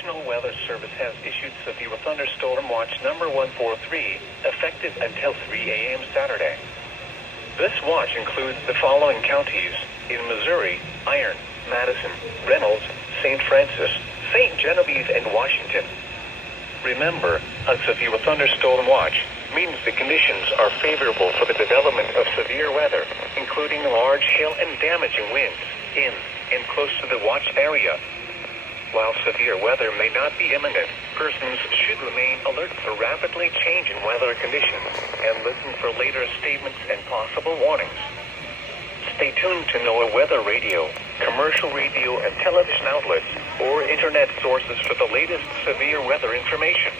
National Weather Service has issued severe thunderstorm watch number 143, effective until 3 a.m. Saturday. This watch includes the following counties in Missouri: Iron, Madison, Reynolds, St. Francis, St. Genevieve, and Washington. Remember, a severe thunderstorm watch means the conditions are favorable for the development of severe weather, including large hail and damaging winds in and close to the watch area. While severe weather may not be imminent, persons should remain alert for rapidly changing weather conditions and listen for later statements and possible warnings. Stay tuned to NOAA weather radio, commercial radio and television outlets, or internet sources for the latest severe weather information.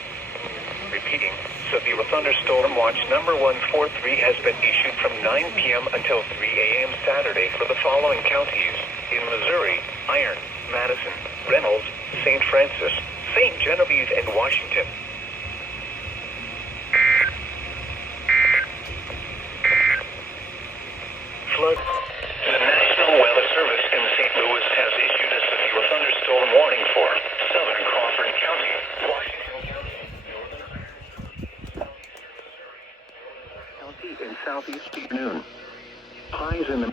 Repeating, severe thunderstorm watch number 143 has been issued from 9 p.m. until 3 a.m. Saturday for the following counties in Missouri: Iron, Madison, Reynolds, St. Francis, St. Genevieve, and Washington. Flood. The National Weather Service in St. Louis has issued a severe thunderstorm warning for southern Crawford County, Washington County, and southeast noon. Highs in the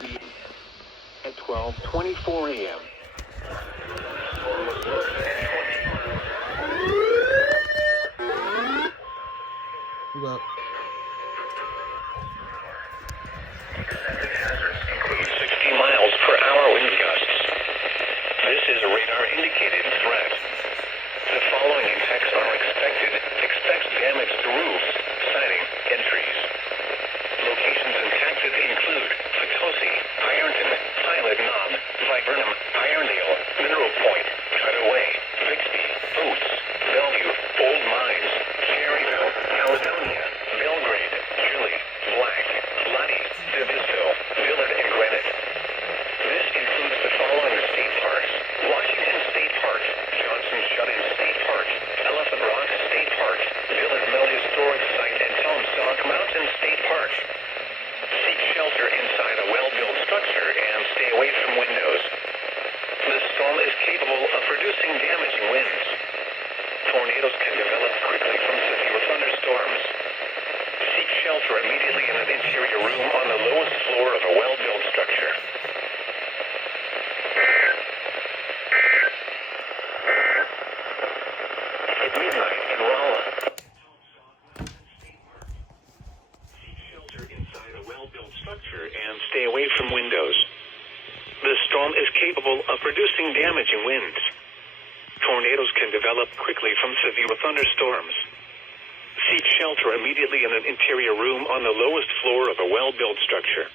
at 12:24 a.m. Hold up. Hazards include 60 miles per hour wind gusts. This is a radar-indicated threat. The following impacts are expected. Expect damage to roofs, siding, and trees. Locations impacted include Potosi, Ironton, Pilot Knob, Viburnum, Irondale, Mineral Point, Cutaway, Bixby, Boots, Bellevue, Old Mines, Cherryville, Caledonia, Belgrade, Chile, Black, Lottie, Davisville, Villard, and Granite. This includes the following state parks: Washington State Park, Johnson Shut-in State Park, Elephant Rock State Park, Villard Mill Historic Site, and Tomsock Mountain State Park. Seek shelter inside a well-built structure and stay away from windows. This storm is capable of producing damaging winds. Tornadoes can develop quickly from severe thunderstorms. Seek shelter immediately in an interior room on the lowest floor of a well-built structure. At midnight in Rolla. Seek shelter inside a well-built structure and stay away from windows. The storm is capable of producing damaging winds. Tornadoes can develop quickly from severe thunderstorms. Seek shelter immediately in an interior room on the lowest floor of a well-built structure.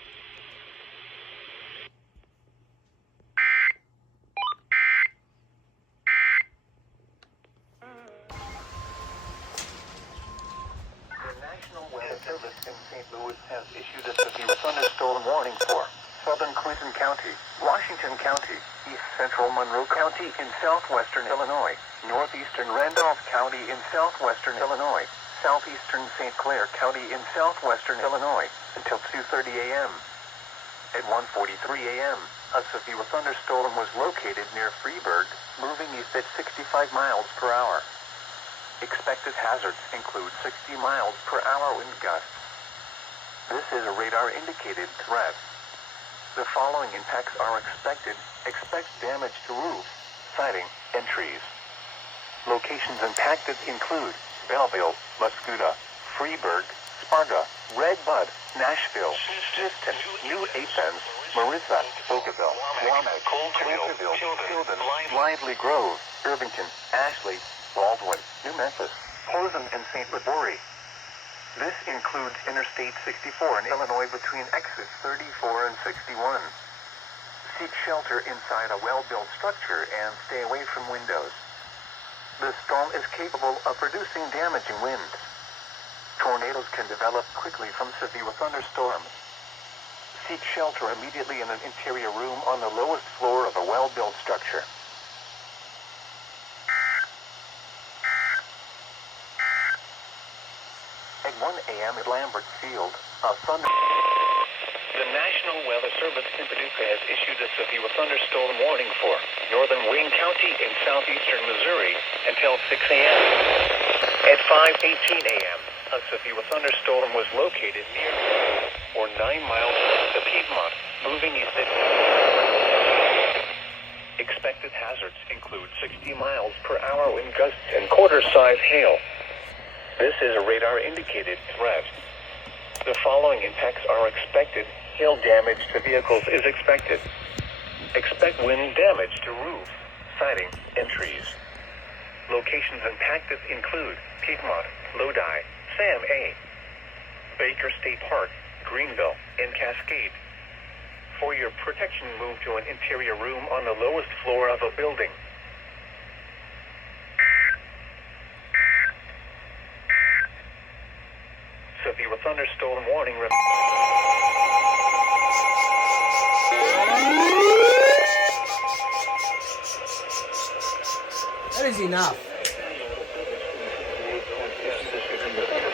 The National Weather Service in St. Louis has issued a severe thunderstorm warning for southern Clinton County, Washington County, east central Monroe County in southwestern Illinois, northeastern Randolph County in southwestern Illinois, southeastern St. Clair County in southwestern Illinois, until 2:30 a.m. At 1:43 a.m., a severe thunderstorm was located near Freeburg, moving east at 65 miles per hour. Expected hazards include 60 miles per hour wind gusts. This is a radar-indicated threat. The following impacts are expected. Expect damage to roofs, siding, and trees. Locations impacted include Belleville, Muscuda, Freeburg, Sparta, Red Bud, Nashville, Houston, New Athens, Marissa, Oakville, Wamak, Clintonville, Tilden, Lively Grove, Irvington, Ashley, Baldwin, New Memphis, Posen, and St. Libory. This includes Interstate 64 in Illinois between exits 34 and 61. Seek shelter inside a well-built structure and stay away from windows. The storm is capable of producing damaging winds. Tornadoes can develop quickly from severe thunderstorms. Seek shelter immediately in an interior room on the lowest floor of a well-built structure. At 1 a.m. at Lambert Field, a thunder... The National Weather Service in Paducah has issued a severe thunderstorm warning for northern Wayne County in southeastern Missouri until 6 a.m. At 5:18 a.m., a severe thunderstorm was located near or 9 miles west of Piedmont, moving east at expected hazards include 60 miles per hour wind gusts and quarter-size hail. This is a radar-indicated threat. The following impacts are expected. Hail damage to vehicles is expected. Expect wind damage to roof, siding, and trees. Locations impacted include Piedmont, Lodi, Sam A, Baker State Park, Greenville, and Cascade. For your protection, move to an interior room on the lowest floor of a building. Severe thunderstorm warning. That is enough.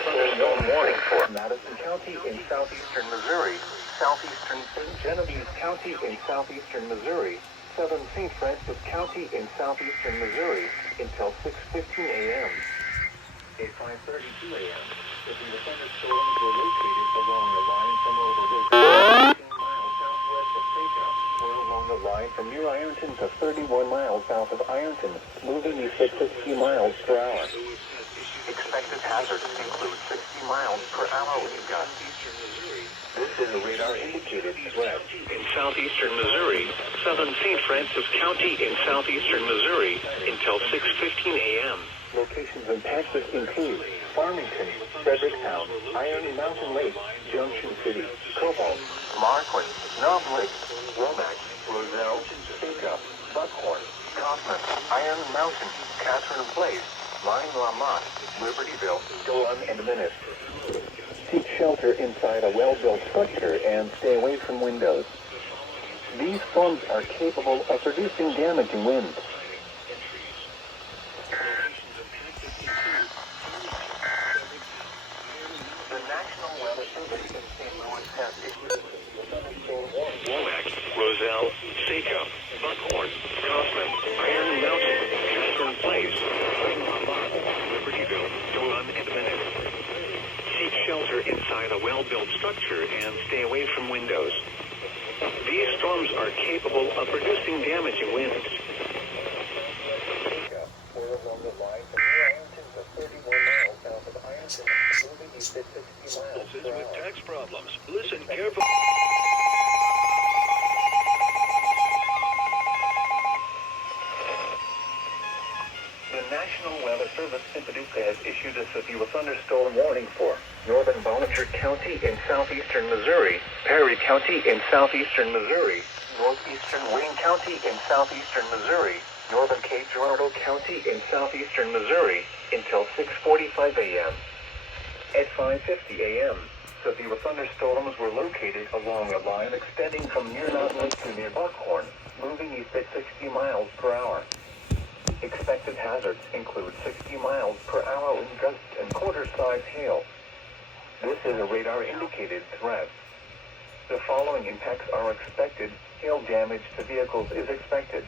Thunderstorm warning for Madison County in southeastern Missouri, southeastern St. Genevieve County in southeastern Missouri, southern St. Francis County in southeastern Missouri until 6:15 a.m. At 5:32 a.m., severe thunderstorms were located along the line from over 15 miles southwest of Seca, or along the line from New Ironton to 31 miles south of Ironton, moving east at 60 miles per hour. Expected hazards include 60 miles per hour wind gusts. This is a radar-indicated threat. In southeastern Missouri, southern St. Francis County in southeastern Missouri until 6:15 a.m. Locations impacted include Farmington, Fredericktown, Iron Mountain Lake, Junction City, Cobalt, Marquand, Knob Lake, Womack, Roselle, Seca, Buckhorn, Kaufman, Iron Mountain, Catherine Place, Mine Lamont, Libertyville, Dolan, and Minute. Seek shelter inside a well-built structure and stay away from windows. These storms are capable of producing damaging winds. The National Weather Service in St. Louis has issued Womack, Roselle, Seca, Buckhorn, Kaufman, Iron Mountain, Catherine Place, Libertyville, Dolan, and Minute. Seek shelter inside a well-built structure and stay away from windows. These storms are capable of producing damaging winds. We're along the line from New Ironton to 31 miles south of Ironton, moving east at 60 miles per hour. With tax problems. Listen carefully. The National Weather Service in Paducah has issued a severe thunderstorm warning for northern Bonaventure County in southeastern Missouri, Perry County in southeastern Missouri, northeastern Wayne County in southeastern Missouri, northern Cape Girardeau County in southeastern Missouri until 6:45 a.m. At 5:50 a.m., severe thunderstorms were located along a line extending from near Knob Lake to near Buckhorn, moving east at 60 miles per hour. Expected hazards include 60 miles per hour wind gusts and quarter-size hail. This is a radar-indicated threat. The following impacts are expected. Hail damage to vehicles is expected.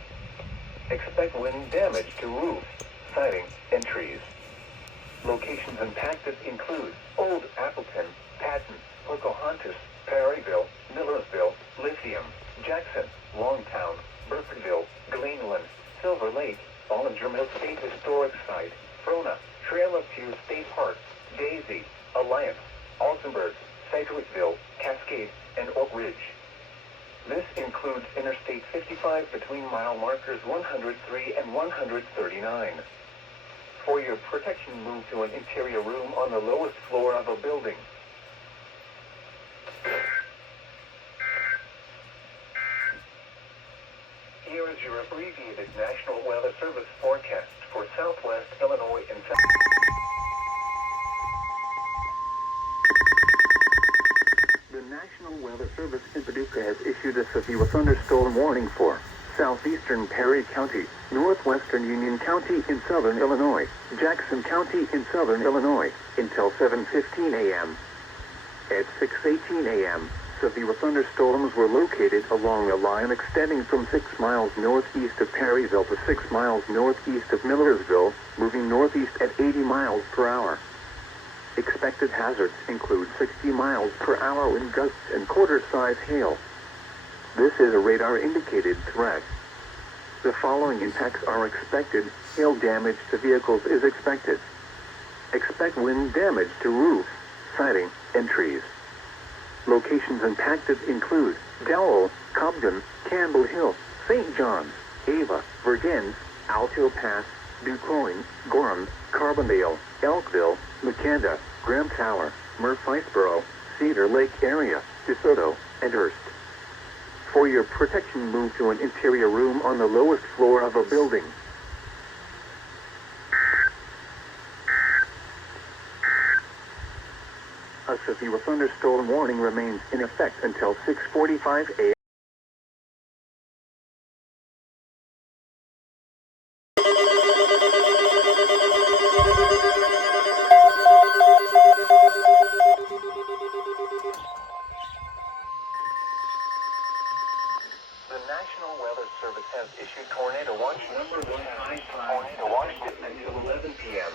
Expect wind damage to roofs, siding, and trees. Locations impacted include Old Appleton, Patton, Pocahontas, Perryville, Millersville, Lithium, Jackson, Longtown, Burkeville, Gleanland, Silver Lake, Ballinger Mill State Historic Site, Frona, Trail of Tears State Park, Daisy, Alliance, Altenburg, Sedgwickville, Cascade, and Oak Ridge. This includes Interstate 55 between mile markers 103 and 139. For your protection, move to an interior room on the lowest floor of a building. Here is your abbreviated National Weather Service forecast for Southwest Illinois and The National Weather Service in Paducah has issued a severe thunderstorm warning for southeastern Perry County, northwestern Union County in southern Illinois, Jackson County in southern Illinois, until 7:15 a.m. At 6:18 a.m., Severe thunderstorms were located along a line extending from 6 miles northeast of Perryville to 6 miles northeast of Millersville, moving northeast at 80 miles per hour. Expected hazards include 60 miles per hour wind gusts and quarter-size hail. This is a radar-indicated threat. The following impacts are expected. Hail damage to vehicles is expected. Expect wind damage to roofs, siding, and trees. Locations impacted include Dowell, Cobden, Campbell Hill, St. John's, Ava, Vergennes, Alto Pass, DuQuoin, Gorham, Carbondale, Elkville, McKenna, Graham Tower, Murfreesboro, Cedar Lake area, DeSoto, and Hearst. For your protection, move to an interior room on the lowest floor of a building. A severe thunderstorm warning remains in effect until 6:45 a.m. The National Weather Service has issued tornado watch number 155 tornado watch until 11 p.m.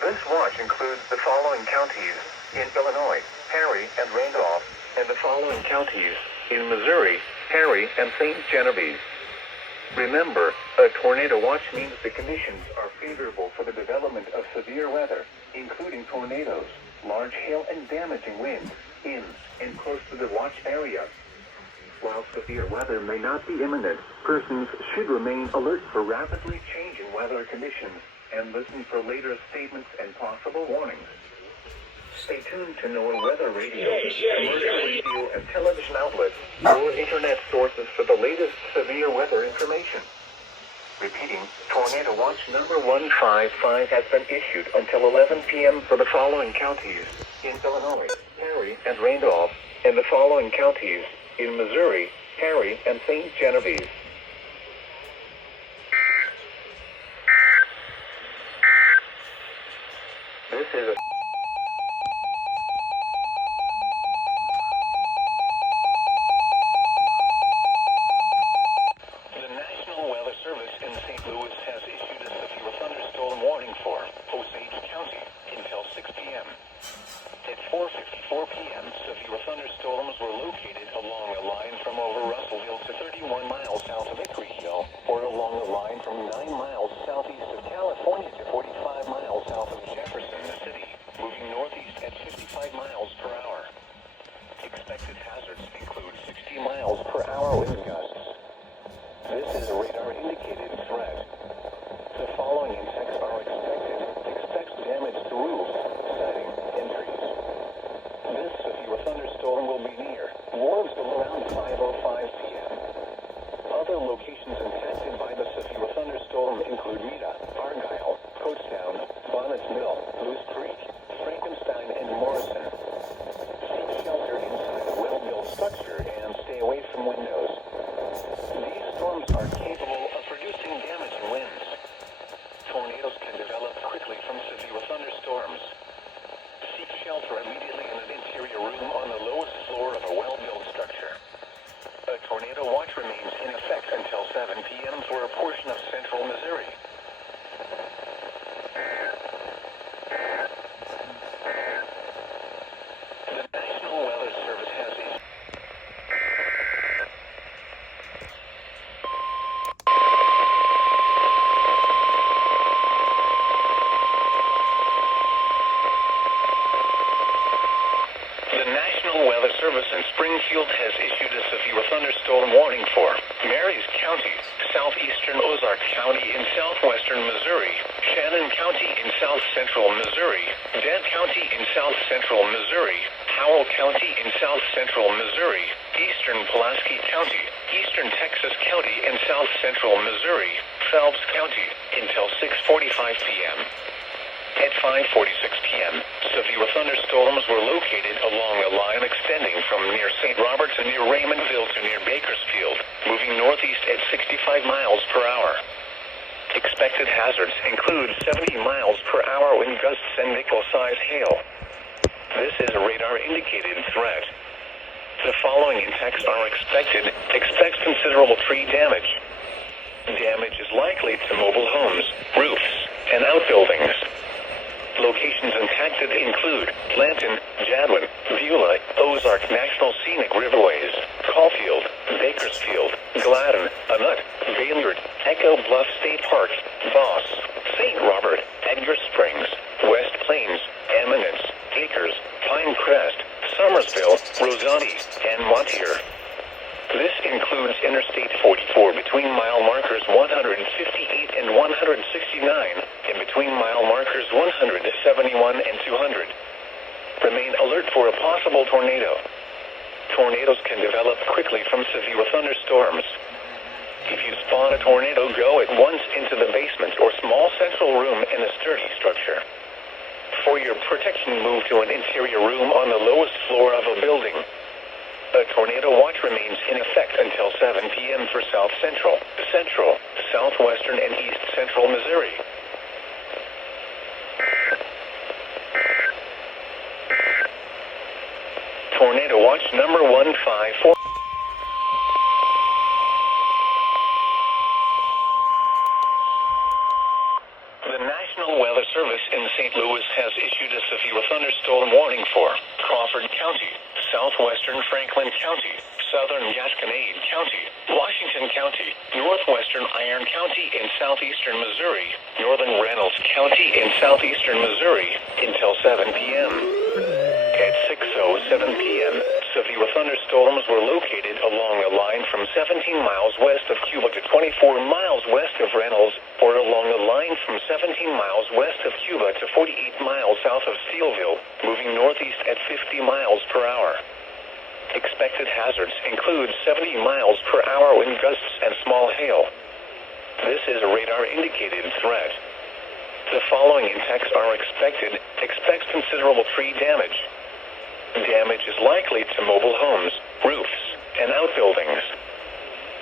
This watch includes the following counties in Illinois: Perry and Randolph, and the following counties in Missouri: Perry and St. Genevieve. Remember, a tornado watch means the conditions are favorable for the development of severe weather, including tornadoes, large hail, and damaging winds in and close to the watch area. While severe weather may not be imminent, persons should remain alert for rapidly changing weather conditions and listen for later statements and possible warnings. Stay tuned to NOAA Weather Radio, commercial radio and television outlets, or internet sources for the latest severe weather information. Repeating, Tornado Watch number 155 has been issued until 11 p.m. for the following counties in Illinois: Perry and Randolph, and the following counties in Missouri: Perry and St. Genevieve. This is a National Weather Service in St. Louis has issued a severe thunderstorm warning for Osage County until 6 p.m. At 4:54 p.m., severe thunderstorms were located along a line from over Russellville to 31 miles south of Hickory Hill, or along a line from 9 miles southeast of California to 45 miles south of Jefferson City, moving northeast at 55 miles per hour. Expected hazards include 60 miles per hour wind gusts. This is a radar-indicated threat. The following impacts are expected. Expect damage to roofs, siding, and trees. This severe thunderstorm will be near Warrensville around 5:05 p.m. Other locations impacted by the severe thunderstorm include Meta, Argyle, Coatstown, Bonnets Mill, Moose Creek, Frankenstein, and Morrison. Seek shelter inside a well-built structure and stay away from windows. These storms are capable of producing damaging winds. Tornadoes can develop quickly from severe thunderstorms. Seek shelter immediately in an interior room on the lowest floor of a well-built structure. A tornado watch remains in effect until 7 p.m. for a portion of central Missouri. The National Weather Service has issued Weather Service in Springfield has issued a severe thunderstorm warning for Marys County, southeastern Ozark County in southwestern Missouri, Shannon County in south central Missouri, Dent County in south central Missouri, Howell County in south central Missouri, eastern Pulaski County, eastern Texas County in south central Missouri, Phelps County until 6:45 p.m. At 5:46 p.m., severe thunderstorms were located along a line extending from near St. Roberts and near Raymondville to near Bakersfield, moving northeast at 65 miles per hour. Expected hazards include 70 miles per hour wind gusts and nickel-size hail. This is a radar-indicated threat. The following impacts are expected. Expect considerable tree damage. Damage is likely to mobile homes, roofs, and outbuildings. Locations impacted include Lanton, Jadwin, Beulah, Ozark National Scenic Riverways, Caulfield, Bakersfield, Gladden, Anut, Bayard, Echo Bluff State Park, Voss, St. Robert, Edgar Springs, West Plains, Eminence, Acres, Pinecrest, Somersville, Rosati, and Montier. This includes Interstate 44 between mile markers 158 and 169 and between mile markers 171 and 200. Remain alert for a possible tornado. Tornadoes can develop quickly from severe thunderstorms. If you spot a tornado, go at once into the basement or small central room in a sturdy structure. For your protection, move to an interior room on the lowest floor of a building. A tornado watch remains in effect until 7 p.m. for South Central, Central, Southwestern, and East Central Missouri. Tornado watch number 154. The National Weather Service in St. Louis has issued a severe thunderstorm warning for Crawford County, southwestern Franklin County, southern Gasconade County, Washington County, northwestern Iron County in southeastern Missouri, northern Reynolds County in southeastern Missouri until 7 p.m. At 6:07 p.m., severe thunderstorms were located along a line from 17 miles west of Cuba to 24 miles west of Reynolds, or along a line from 17 miles west of Cuba to 48 miles south of Steelville, moving northeast at 50 miles per hour. Expected hazards include 70 miles per hour wind gusts and small hail. This is a radar-indicated threat. The following impacts are expected. Expect considerable tree damage. Damage is likely to mobile homes, roofs, and outbuildings.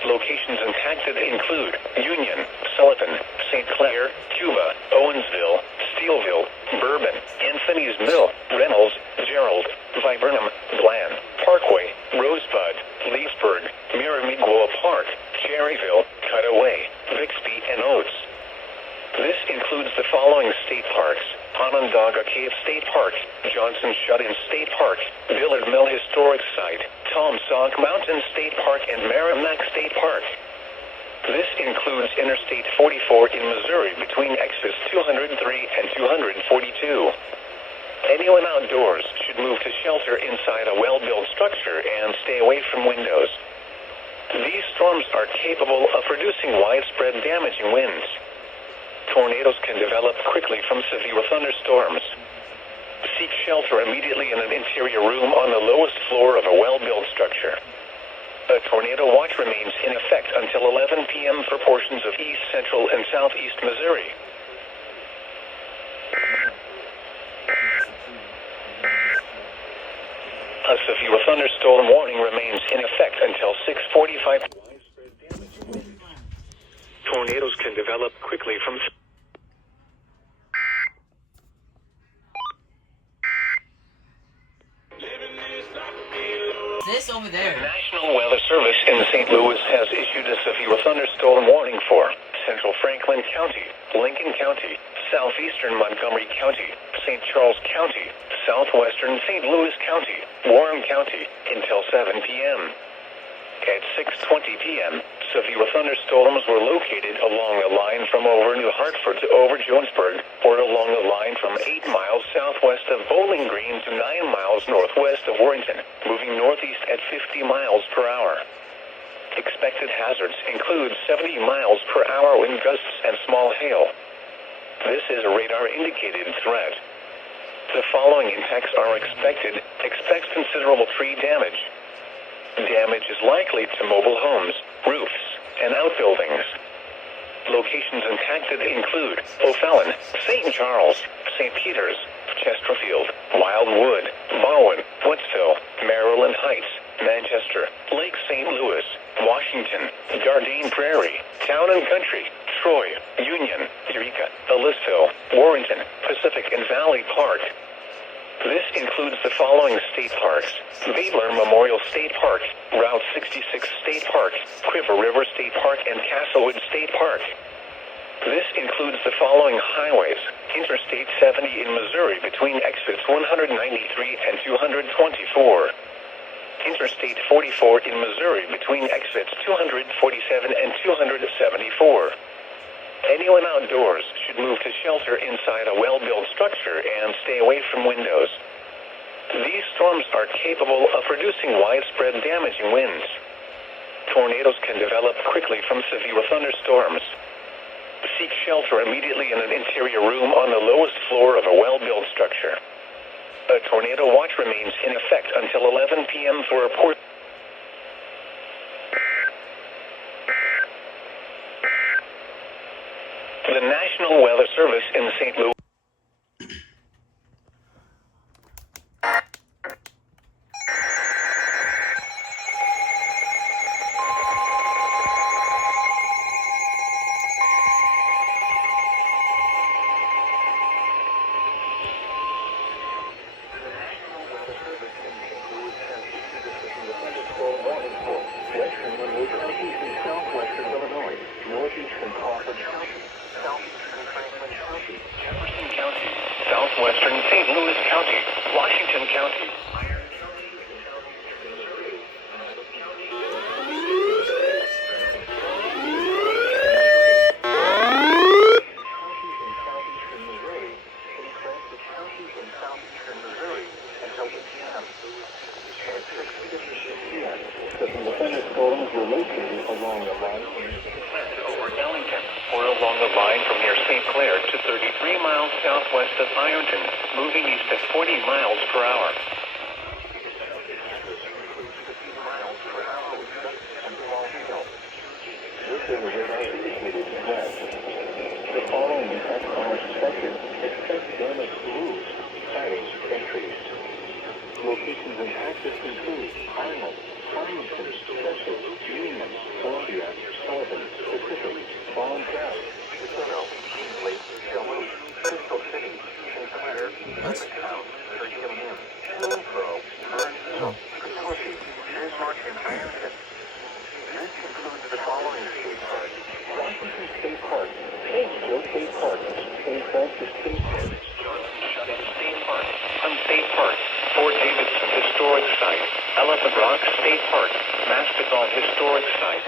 Locations impacted include Union, Sullivan, St. Clair, Cuba, Owensville, Steelville, Bourbon, Anthony's Mill, Reynolds, Gerald, Viburnum, Bland, Parkway, Rosebud, Leesburg, Miramigoa Park, Cherryville, Cutaway, Bixby, and Oates. This includes the following state parks: Onondaga Cave State Park, Johnson Shut-In State Park, Dillard Mill Historic Site, Tom Sauk Mountain State Park, and Merrimack State Park. This includes Interstate 44 in Missouri between exits 203 and 242. Anyone outdoors should move to shelter inside a well-built structure and stay away from windows. These storms are capable of producing widespread damaging winds. Tornadoes can develop quickly from severe thunderstorms. Seek shelter immediately in an interior room on the lowest floor of a well-built structure. A tornado watch remains in effect until 11 p.m. for portions of east, central, and southeast Missouri. A severe thunderstorm warning remains in effect until 6:45. Tornadoes can develop quickly from... This over there. The National Weather Service in St. Louis has issued a severe thunderstorm warning for central Franklin County, Lincoln County, southeastern Montgomery County, St. Charles County, southwestern St. Louis County, Warren County until 7 p.m. At 6:20 p.m., severe thunderstorms were located along a line from over New Hartford to over Jonesburg, or along a line from 8 miles southwest of Bowling Green to 9 miles northwest of Warrenton, moving northeast at 50 miles per hour. Expected hazards include 70 miles per hour wind gusts and small hail. This is a radar-indicated threat. The following impacts are expected. Expect considerable tree damage. Damage is likely to mobile homes, roofs, and outbuildings. Locations impacted include O'Fallon, St. Charles, St. Peters, Chesterfield, Wildwood, Bowen, Woodsville, Maryland Heights, Manchester, Lake St. Louis, Washington, Garden Prairie, Town and Country, Troy, Union, Eureka, Ellisville, Warrenton, Pacific and Valley Park. This includes the following state parks: Baylor Memorial State Park, Route 66 State Park, Quiver River State Park, and Castlewood State Park. This includes the following highways: Interstate 70 in Missouri between exits 193 and 224. Interstate 44 in Missouri between exits 247 and 274. Anyone outdoors should move to shelter inside a well-built structure and stay away from windows. These storms are capable of producing widespread damaging winds. Tornadoes can develop quickly from severe thunderstorms. Seek shelter immediately in an interior room on the lowest floor of a well-built structure. A tornado watch remains in effect until 11 p.m. for a port. The National Weather Service in St. Louis. Southwestern St. Louis County, Washington County. The thunderstorms were located along the line over Ellington, or along the line from near St. Clair to 33 miles southwest of Ironton, moving east at 40 miles per hour. The following effects are expected, except damage to roofs, sidings, and trees. Locations impacted include Arnold, Farmington, Cecil, Union, Columbia, Sullivan, Pacific, Bond Drive, DeSoto, Kingsley, Duluth, Crystal City, St. Clair, Town, Virginia, Hillsborough, Burnsville, Pequotty, Bismarck, and Ironton. This includes the following state parks: Washington State Park, Painesville State Park, St. Francis State Park, Johnson State Park, State Park, Fort Davidson Historic Site, Elephant Rock State Park, Mastodon Historic Site.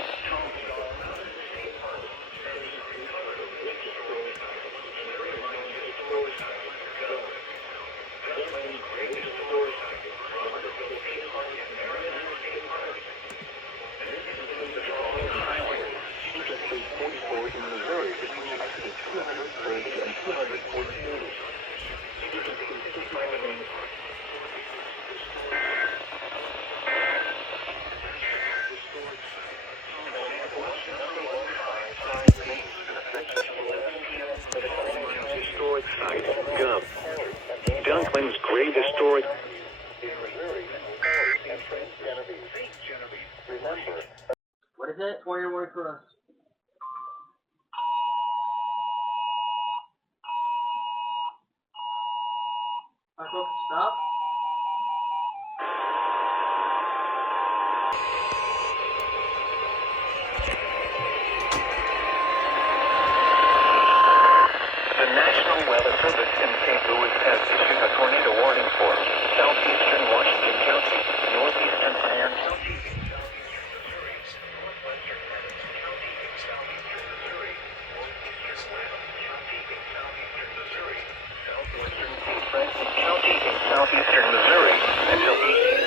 Interstate 44 in Missouri between exits 230 and 242. Historic Site, Gov. Dunklin's Great Historic. What is it? Warrior word for us. Michael, stop. The National Weather Service in St. Louis has issued a tornado warning for southeastern Washington County, northeastern Iron County, southwestern St. Francis County in southeastern Missouri until 18.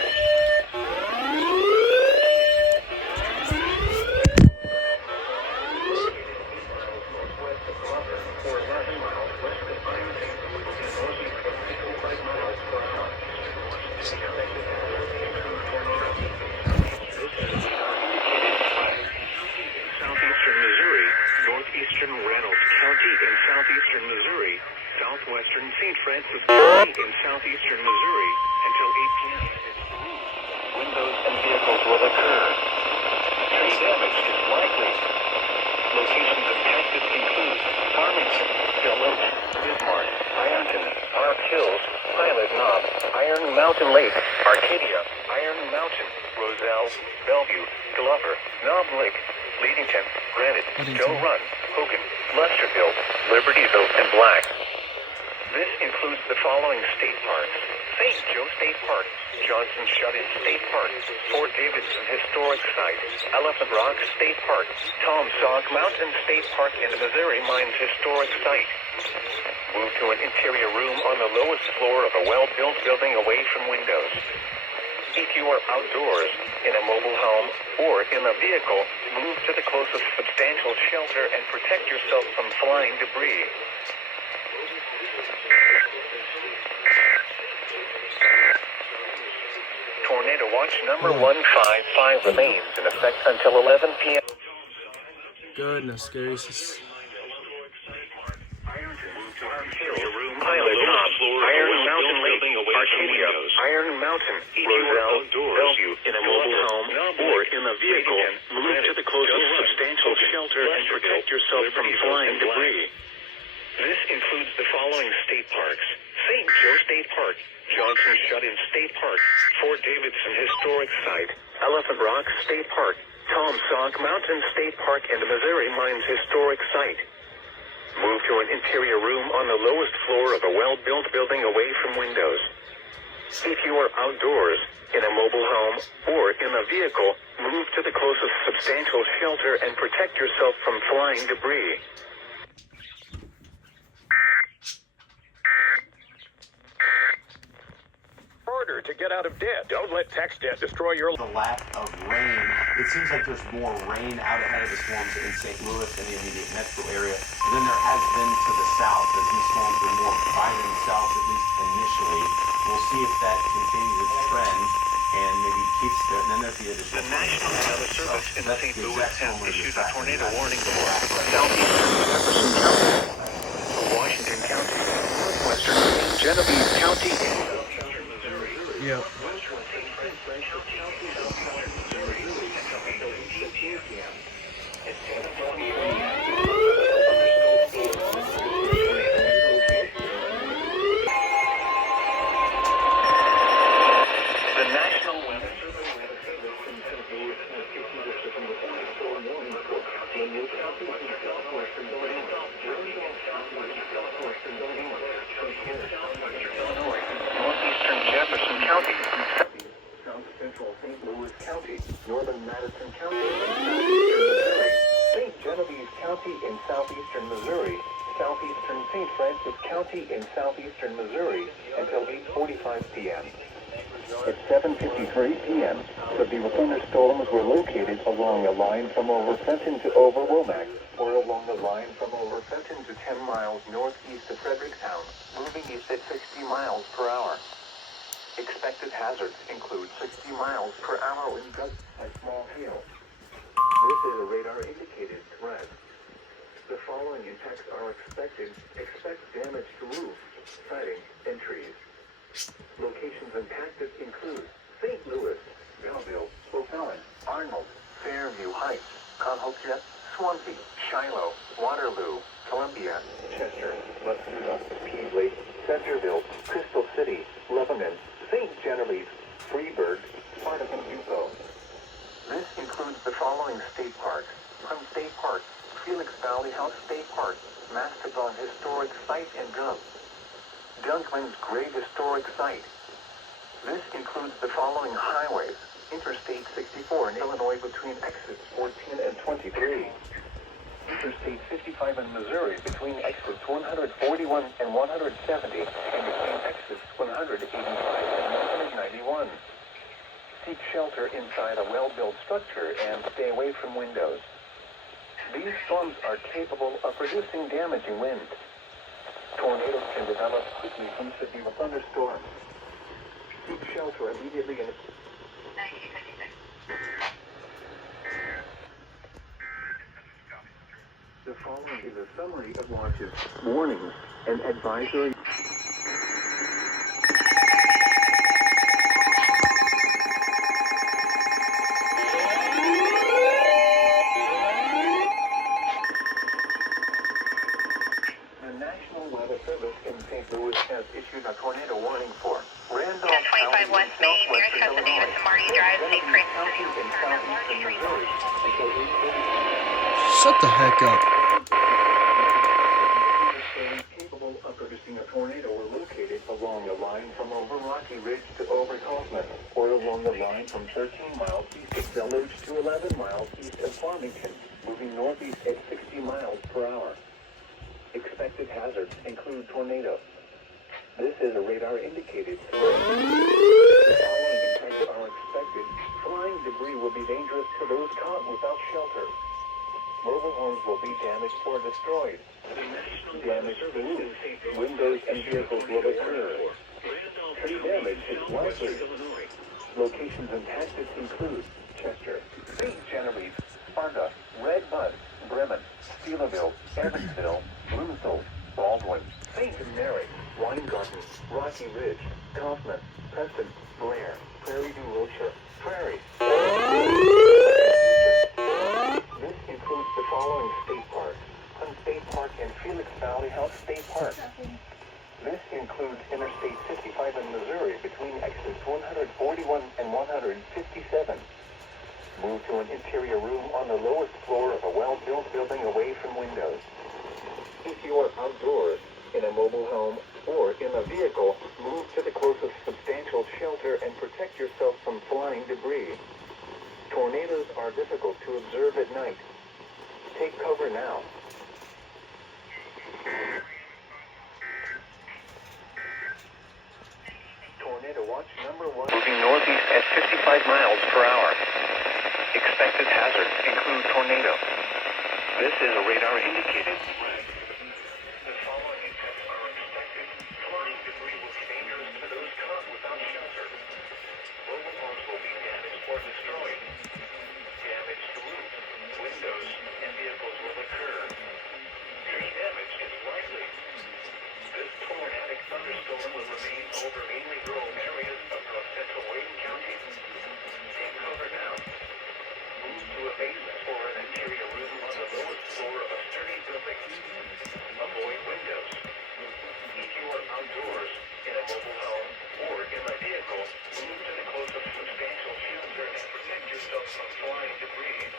Southeastern Missouri, northeastern Reynolds County in southeastern Missouri, southwestern St. Francis County in southeastern Missouri until 8 p.m. Windows and vehicles will occur. Tree damage is likely. Locations impacted include Farmington, Duluth, Bismarck, Ironton, Park Hills, Pilot Knob, Iron Mountain Lake, Arcadia, Iron Mountain, Roselle, Bellevue, Glover, Knob Lake, Leadington, Granite, Doe Run, Hogan, Lesterville, Libertyville, and Black. This includes the following state parks: St. Joe State Park, Johnson Shut-In State Park, Fort Davidson Historic Site, Elephant Rock State Park, Tom Sauk Mountain State Park, and the Missouri Mines Historic Site. Move to an interior room on the lowest floor of a well-built building away from windows. If you are outdoors, in a mobile home, or in a vehicle, move to the closest substantial shelter and protect yourself from flying debris. Tornado watch number 155 remains in effect until 11 p.m. Goodness gracious. Pilot Knob, Iron Mountain Lake, Arcadia, Iron Mountain, Roselle, Bellevue, in a mobile home or in a vehicle, move to the closest substantial shelter and protect yourself from flying debris. This includes the following state parks: St. Joe State Park, Johnson Shut-In State Park, Fort Davidson Historic Site, Elephant Rock State Park, Tom Sauk Mountain State Park, and the Missouri Mines Historic Site. Move to an interior room on the lowest floor of a well-built building away from windows. If you are outdoors, in a mobile home, or in a vehicle, move to the closest substantial shelter and protect yourself from flying debris. Harder to get out of debt. Don't let tax debt destroy your The lack of rain, it seems like there's more rain out ahead of the storms in St. Louis and the immediate metro area than there has been to the south, as these storms are more by themselves, at least initially. We'll see if that continues its trend and maybe keeps the, and then there's the additional. The National Weather Service in that's St. the Louis exact has moment of issued the a tornado warning for Right. southeastern Jefferson County, Washington County, northwestern Genesee County, Yep. The National Weather Service northeastern Jefferson County, south central St. Louis County, northern Madison County, and southeastern Missouri, St. Genevieve County in southeastern Missouri, southeastern St. Francis County in southeastern Missouri until 8:45 p.m. At 7:53 p.m., severe thunderstorms were located along a line from over Fenton to over Womack, or along the line from over Fenton to 10 miles northeast of Fredericktown, moving east at 60 miles per hour. Expected hazards include 60 miles per hour wind gusts and small hail. This is a radar-indicated threat. The following impacts are expected. Expect damage to roofs, siding, and trees. Locations impacted include St. Louis, Belleville, O'Fallon, Arnold, Fairview Heights, Cahokia, Swansea, Shiloh, Waterloo, Columbia, Chester, Masuda, Peasley, Centerville, Crystal City, Lebanon, St. Genevieve, Freeburg, Spartacus Depot. This includes the following state parks: Plum State Park, Felix Valley House State Park, Mastodon Historic Site, and Dunkman's Great Historic Site. This includes the following highways: Interstate 64 in Illinois between exits 14 and 23. Interstate 55 in Missouri between exits 141 and 170 and between exits 185 and 191. Seek shelter inside a well-built structure and stay away from windows. These storms are capable of producing damaging wind. Tornadoes can develop quickly from severe thunderstorms. Seek shelter immediately in The following is a summary of watches, warnings, and advisory. The National Weather Service in St. Louis has issued a tornado warning for Randolph 95 West Main, nearest Custom Davis and Marty Drive, St. Francis City. Shut the heck up. Capable of producing a tornado were located along the line from over Rocky Ridge to over Kaufman, or along the line from 13 miles east of Village to 11 miles east of Farmington, moving northeast at 60 miles per hour. Expected hazards include tornadoes. This is a radar-indicated threat. The following effects are expected. Flying debris will be dangerous to those caught without shelter. Mobile homes will be damaged or destroyed. Damage to roofs, windows, and vehicles will occur. Tree damage is likely. Locations and tactics include Chester, St. Genevieve, Sparta, Red Bud, Bremen, Steelerville, Evansville, Louisville, Baldwin, St. Mary, Weingarten, Rocky Ridge, Kaufman, Preston, Blair, Prairie du Rocher, Prairie. This includes the following state parks: Hunt State Park and Felix Valley Health State Park. This includes Interstate 55 in Missouri between exits 141 and 157. Move to an interior room on the lowest floor of a well-built building away from windows. If you are outdoors, in a mobile home, or in a vehicle, move to the closest substantial shelter and protect yourself from flying debris. Tornadoes are difficult to observe at night. Take cover now. Tornado watch number 1. Moving northeast at 55 miles per hour. Expected hazards include tornado. This is a radar-indicated threat. The following effects are expected. Flying debris will be dangerous to those caught without shelter. Mobile homes will be damaged or destroyed. Damage to roofs, windows, and vehicles will occur. Tree damage is likely. This tornadic thunderstorm will remain over mainly rural areas across central Wayne County. Take cover now. Move to a basement or an interior room on the lowest floor of a sturdy building. Avoid windows. If you are outdoors, in a mobile home, or in a vehicle, move to the closest substantial shelter and protect yourself from flying debris.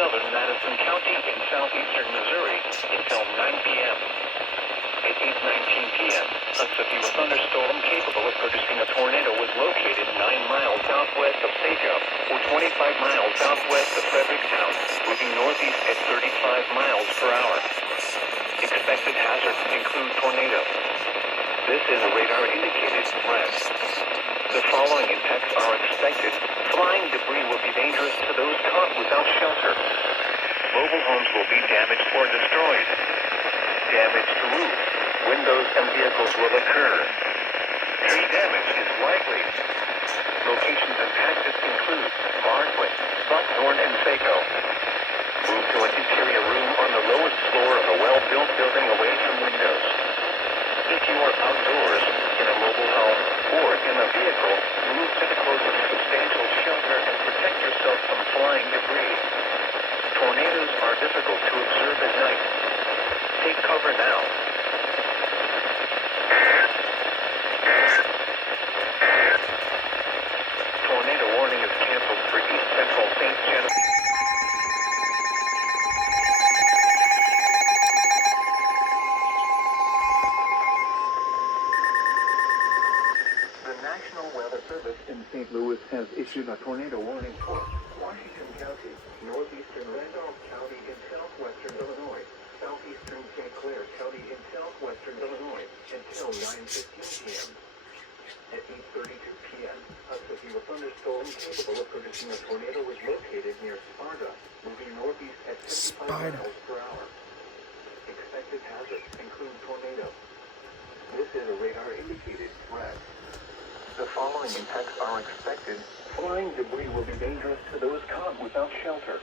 Southern Madison County in southeastern Missouri until 9 p.m. At 8:19 p.m., a severe thunderstorm capable of producing a tornado was located 9 miles southwest of Sejum, or 25 miles southwest of Fredericktown, moving northeast at 35 miles per hour. Expected hazards include tornado. This is a radar-indicated threat. The following impacts are expected. Flying debris will be dangerous to those caught without shelter. Mobile homes will be damaged or destroyed. Damage to roofs, windows, and vehicles will occur. Tree damage is likely. Locations and tactics include Marquette, Buckhorn, and Saco. Move to an interior room on the lowest floor of a well-built building away from windows. If you are outdoors, in a mobile home, or in a vehicle, move to the closest substantial shelter and protect yourself from flying debris. Tornadoes are difficult to observe at night. Take cover now. Tornado warning is canceled for East Central St. Genevieve. In St. Louis has issued a tornado warning for Washington County, northeastern Randolph County in southwestern Illinois, southeastern St. Clair County in southwestern Illinois until 9:15 p.m. At 8:32 p.m., a severe thunderstorm capable of producing a tornado was located near Sparta, moving northeast at 55 miles per hour. Expected hazards include tornado. This is a radar-indicated threat. The following impacts are expected. Flying debris will be dangerous to those caught without shelter.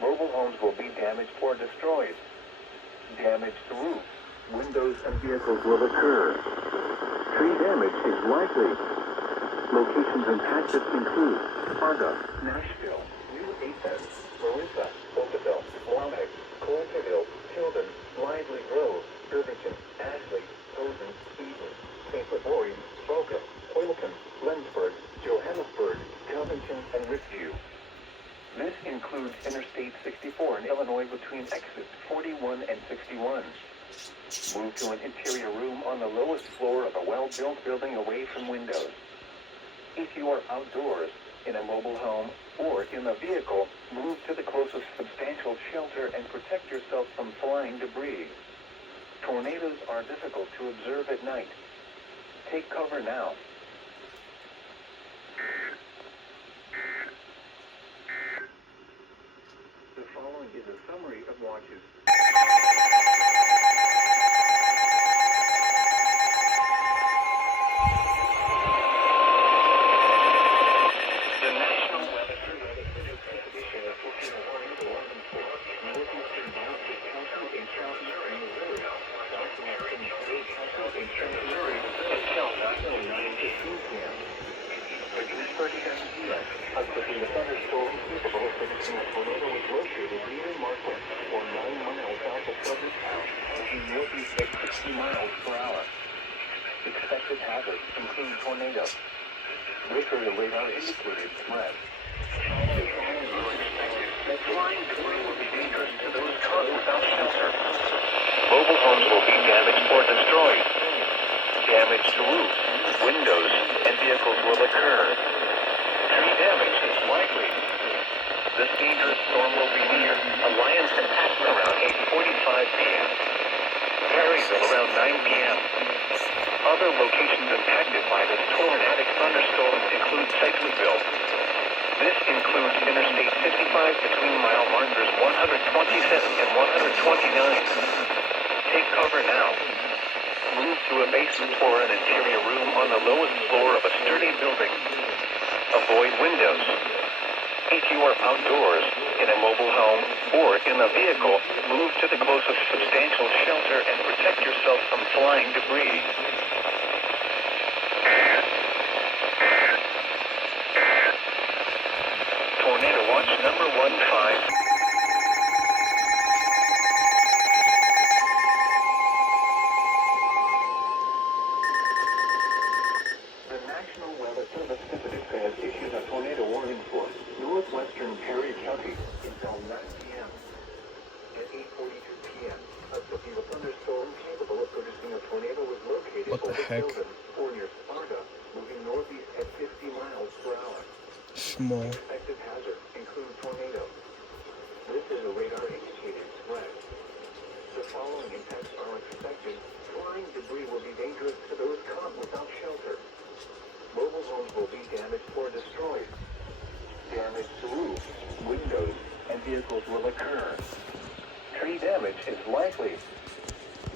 Mobile homes will be damaged or destroyed. Damage to roofs, windows, and vehicles will occur. Tree damage is likely. Locations impacted include Fargo, Nashville, New Athens, Marissa, Oakville, Wamek, Colterville, Tilden, Lively Grove, Irvington, Ashley, Posen, Eden, St. Louis, Boca, Hoyleton, Lensburg, Johannesburg, Covington, and Richview. This includes Interstate 64 in Illinois between exits 41 and 61. Move to an interior room on the lowest floor of a well-built building away from windows. If you are outdoors, in a mobile home, or in a vehicle, move to the closest substantial shelter and protect yourself from flying debris. Tornadoes are difficult to observe at night. Take cover now. The following is a summary of watches. The National Weather Service issued a 14 warning to London for northeastern Boston County in southeastern Missouri, southwestern Missouri County in southern Missouri until 9:15 p.m. The Pittsburgh EAS, a quickly the thunderstorm capable of producing a tornado was located near Marquette, or 9 miles south of Fredericktown, moving northeast at 60 miles per hour. Expected hazards include tornado. Richter radar indicated threat. That flying debris will be dangerous to those caught without shelter. Mobile homes will be damaged or destroyed. Damage to roofs, windows, and vehicles will occur. Tree damage is likely. This dangerous storm will be near Alliance and Akron around 8:45 p.m. Perryville around 9 p.m. Other locations impacted by this tornadic thunderstorm include Cycleville. This includes Interstate 55 between mile markers 127 and 129. Take cover now. Move to a basement or an interior room on the lowest floor of a sturdy building. Avoid windows. If you are outdoors, in a mobile home, or in a vehicle, move to the closest substantial shelter and protect yourself from flying debris. Tornado watch number 15. The National Weather Service has issued a tornado warning for northwestern Perry County until 9 p.m. At 8:42 p.m., a severe thunderstorm capable of producing a tornado was located What the over heck? Tilden or near Sparta, moving northeast at 50 miles per hour. Small. Expected hazards include tornado. This is a radar indicated threat. The following impacts are expected. Flying debris will be dangerous to those caught without shelter. Mobile homes will be damaged or destroyed. Damage to roofs, windows, and vehicles will occur. Tree damage is likely.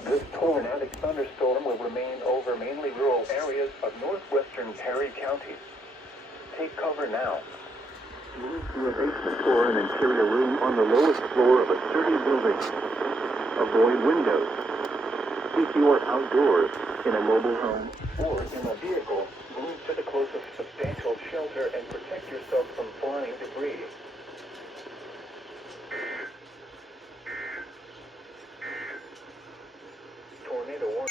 This tornadic thunderstorm will remain over mainly rural areas of northwestern Perry County. Take cover now. Move to a basement or an interior room on the lowest floor of a sturdy building. Avoid windows. If you are outdoors, in a mobile home, or in a vehicle, move to the closest substantial shelter and protect yourself from flying debris. Tornado warning.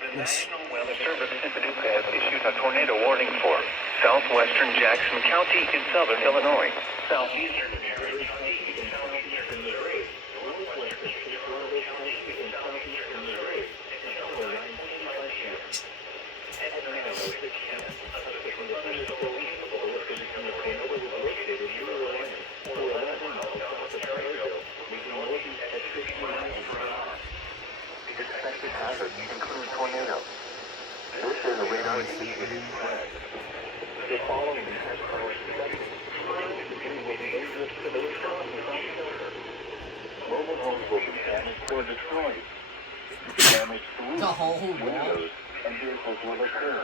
The National Weather Service in Paducah has issued a tornado warning for southwestern Jackson County in southern Illinois, southeastern Perry County in southeastern Missouri, northwestern Chicago County in southeastern Missouri, until 9:45 p.m. At 9:06 p.m., a suspicious thunderstorm capable of producing a tornado was located near Alliance or 11 miles south of Perryville, moving northeast at 50 miles per hour. Expected hazards include tornado. This is a radar indicated threat. The following impacts are expected. Flying debris will be dangerous to those caught without shelter. damaged or destroyed. Damage to roofs, The whole wall. windows, and vehicles will occur.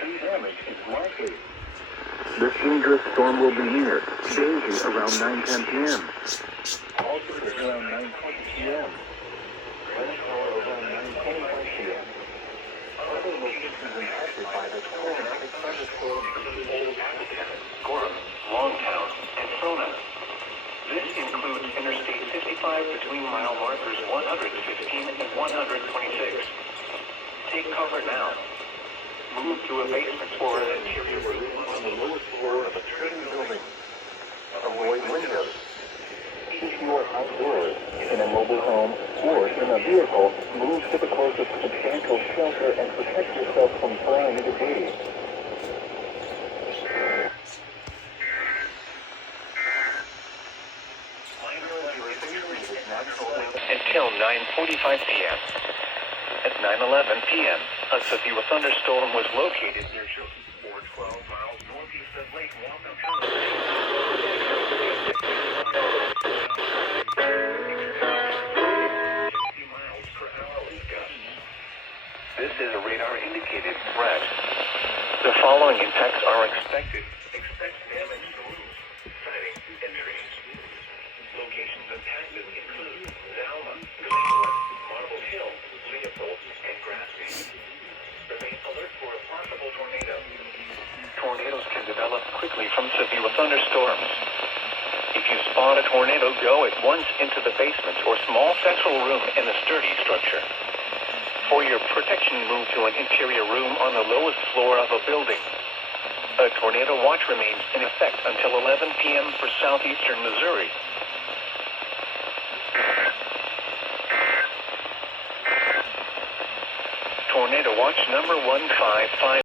Tree damage is likely. This dangerous storm will be near daily around 9:10 p.m. Also around 9:20 p.m. Landfall around 9:25 p.m. Other locations impacted by the tornadic thunderstorm include Gorham, Longtown, and Sona. This includes Interstate 55 between mile markers 115 and 126. Take cover now. Move to a basement or an interior room on the lowest floor of a trading building. Avoid windows. If you are outdoors, in a mobile home, or in a vehicle, move to the closest substantial shelter and protect yourself from flying debris. Until 9:45 p.m. At 9:11 p.m., a severe thunderstorm was located near Chilton, 12 miles northeast of Lake Waltham. 60 miles per hour wind gusts. This is a radar-indicated threat. The following impacts are expected. Expect damage to roofs, siding, and trees. Locations impacted include Zalma, Glenwood, Marble Hill, Leopold, and Grassy. Remain alert for a possible tornado. Tornadoes can develop quickly from severe thunderstorms. If you spot a tornado, go at once into the basement or small central room in the sturdy structure. For your protection, move to an interior room on the lowest floor of a building. A tornado watch remains in effect until 11 p.m. for southeastern Missouri. Tornado watch number 155.